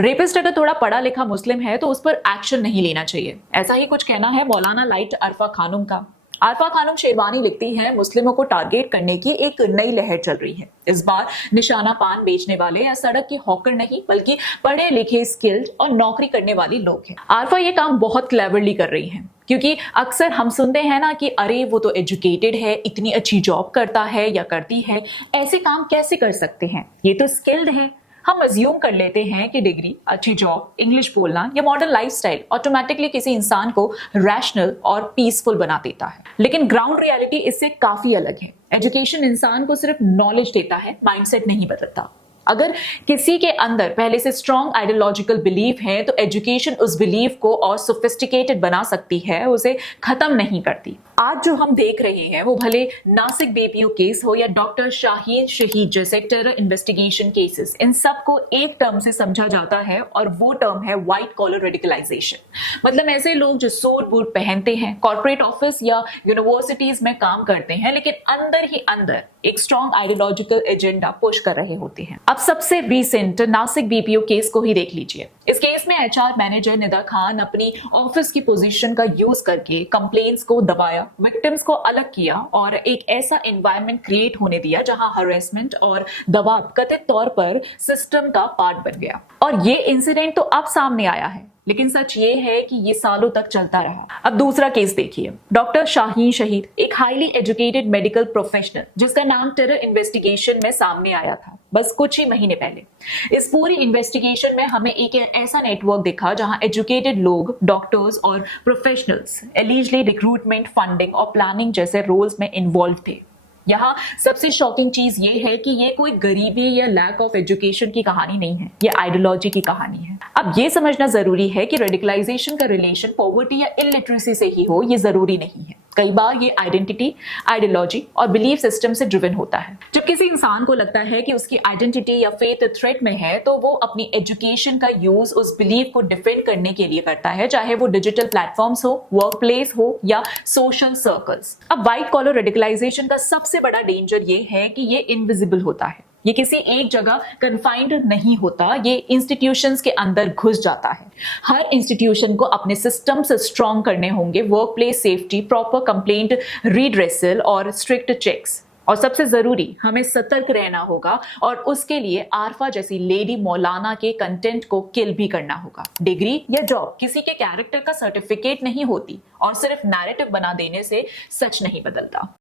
Rapist अगर थोड़ा पढ़ा लिखा मुस्लिम है तो उस पर एक्शन नहीं लेना चाहिए, ऐसा ही कुछ कहना है मौलाना लाइट अरफा खानुम का। अरफा खानुम शेरवानी लिखती है, मुस्लिमों को टारगेट करने की एक नई लहर चल रही है। इस बार निशाना पान बेचने वाले या सड़क के हॉकर नहीं बल्कि पढ़े लिखे, स्किल्ड और नौकरी करने वाले लोग हैं। अरफा ये काम बहुत क्लेवरली कर रही है, क्योंकि अक्सर हम सुनते हैं ना कि अरे वो तो एजुकेटेड है, इतनी अच्छी जॉब करता है या करती है, ऐसे काम कैसे कर सकते हैं, ये तो स्किल्ड है। हम अज्यूम कर लेते हैं कि डिग्री, अच्छी जॉब, इंग्लिश बोलना या मॉडर्न लाइफस्टाइल ऑटोमेटिकली किसी इंसान को रैशनल और पीसफुल बना देता है। लेकिन ग्राउंड रियलिटी इससे काफी अलग है। एजुकेशन इंसान को सिर्फ नॉलेज देता है, माइंडसेट नहीं बदलता। अगर किसी के अंदर पहले से स्ट्रॉन्ग आइडियोलॉजिकल बिलीफ है तो एजुकेशन उस बिलीफ को और सोफिस्टिकेटेड बना सकती है, उसे खत्म नहीं करती। आज जो हम देख रहे हैं वो भले नासिक बेबियों केस हो या डॉक्टर शाहीन शहीद जैसे टेरर इन्वेस्टिगेशन केसेस, इन सब को एक टर्म से समझा जाता है और वो टर्म है व्हाइट कॉलर रेडिकलाइजेशन। मतलब ऐसे लोग जो सूट बूट पहनते हैं, कॉर्पोरेट ऑफिस या यूनिवर्सिटीज में काम करते हैं, लेकिन अंदर ही अंदर एक स्ट्रॉन्ग आइडियोलॉजिकल एजेंडा पुश कर रहे होते हैं। अब सबसे रिसेंट नासिक बीपीओ केस को ही देख लीजिए। इस केस में एचआर मैनेजर निदा खान अपनी ऑफिस की पोजीशन का यूज करके कंप्लेंट्स को दबाया, विक्टिम्स को अलग किया और एक ऐसा एनवायरनमेंट क्रिएट होने दिया जहां हरेसमेंट और दबाव कथित तौर पर सिस्टम का पार्ट बन गया। और ये इंसिडेंट तो अब सामने आया है, लेकिन सच ये है कि ये सालों तक चलता रहा। अब दूसरा केस देखिए, डॉक्टर शाहीन शहीद, एक हाईली एजुकेटेड मेडिकल प्रोफेशनल जिसका नाम टेरर इन्वेस्टिगेशन में सामने आया था बस कुछ ही महीने पहले। इस पूरी इन्वेस्टिगेशन में हमें एक ऐसा नेटवर्क दिखा जहां एजुकेटेड लोग, डॉक्टर्स और प्रोफेशनल्स एलिजिबली रिक्रूटमेंट, फंडिंग और प्लानिंग जैसे रोल्स में इन्वॉल्व थे। यहाँ सबसे शॉकिंग चीज ये है कि ये कोई गरीबी या लैक ऑफ एजुकेशन की कहानी नहीं है, ये आइडियोलॉजी की कहानी है। अब ये समझना जरूरी है कि रेडिकलाइजेशन का रिलेशन पॉवर्टी या इलिटरेसी से ही हो, ये जरूरी नहीं है। कई बार ये आइडेंटिटी, आइडियोलॉजी और बिलीफ सिस्टम से ड्रिवन होता है। जब किसी इंसान को लगता है कि उसकी आइडेंटिटी या फेथ थ्रेट में है, तो वो अपनी एजुकेशन का यूज उस बिलीफ को डिफेंड करने के लिए करता है, चाहे वो डिजिटल प्लेटफॉर्म्स हो, वर्क प्लेस हो या सोशल सर्कल्स। अब व्हाइट कॉलर रेडिकलाइजेशन का सबसे बड़ा डेंजर ये है कि ये इनविजिबल होता है। ये किसी एक जगह कन्फाइंड नहीं होता, ये इंस्टीट्यूशंस के अंदर घुस जाता है। हर इंस्टीट्यूशन को अपने सिस्टम से स्ट्रॉन्ग करने होंगे, work place safety, proper complaint redressal और स्ट्रिक्ट चेक्स। और सबसे जरूरी, हमें सतर्क रहना होगा और उसके लिए आरफा जैसी लेडी मौलाना के कंटेंट को किल भी करना होगा। डिग्री या जॉब किसी के कैरेक्टर का सर्टिफिकेट नहीं होती और सिर्फ नैरेटिव बना देने से सच नहीं बदलता।